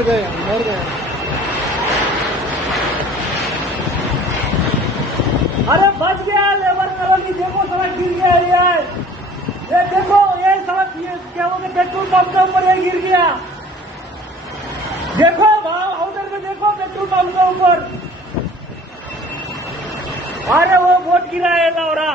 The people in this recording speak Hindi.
मर गए मर गए। अरे बच गया लेबर कॉलोनी, देखो सड़क गिर गया ये देखो ये सड़क, ये क्या बोलते पेट्रोल पंप के ऊपर ये गिर गया। देखो वहां उधर में देखो पेट्रोल पंप के ऊपर। अरे वो वोट गिरा है लौरा।